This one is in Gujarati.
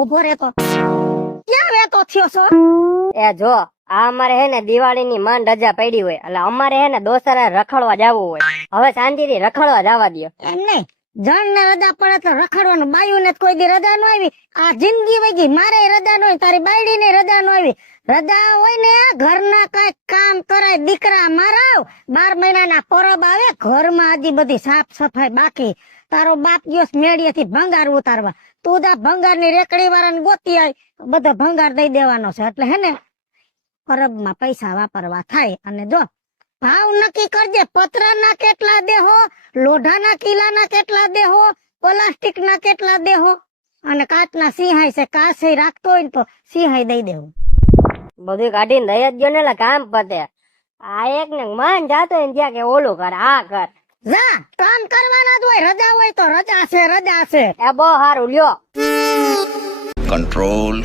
ઉભો રહેતો ક્યાં વેતો થયો છો? એ જો આ અમારે હે ને દિવાળી ની માંડ રજા પડી હોય એટલે અમારે હે ને દોસ્તારે રખડવા જવું હોય. હવે શાંતિથી રખડવા જવા દ્યો. એમ નહીં, જણ ને રજા પડે તો રખડવાનું. બાયું ને કોઈ દી રજા ન આવી. આ જિંદગી વહી ગઈ, મારે રજા ન હોય, તારી બાયડી ને રજા ન આવી. રજા હોય ને ઘરના કઈક કામ કરાય. દીકરા મારા 12 મહિનાના પરબ આવે, ઘરમાં હજી બધી સાફ સફાઈ બાકી. તારો બાપ ગયો મેળીએથી ભંગાર ઉતારવા, તું જા ભંગાર ની રેકડી વાળાને ગોતી આય, બધો ભંગાર દઈ દેવાનો છે. એટલે હે ને પરબમાં પૈસા વાપરવા થાય. અને જો ભાવ નક્કી કરજે, પતરાના કેટલા દેહો, લોઢાના કિલ્લાના કેટલા દેહો, પ્લાસ્ટિક ના કેટલા દેહો, અને કાચના સિંહાઈ છે, કાચે રાખતો હોય ને તો સિંહાઈ દઈ દેવું. બધું કાઢીને દઈ જ ગયો ને એટલે કામ પતે. આ એક ને માન જાતો હોય ને ત્યાં કે ઓલું કર આ કર. જા કામ કરવાના જ હોય. રજા હોય તો રજા છે, રજા છે. એ બહુ સારું લ્યો. control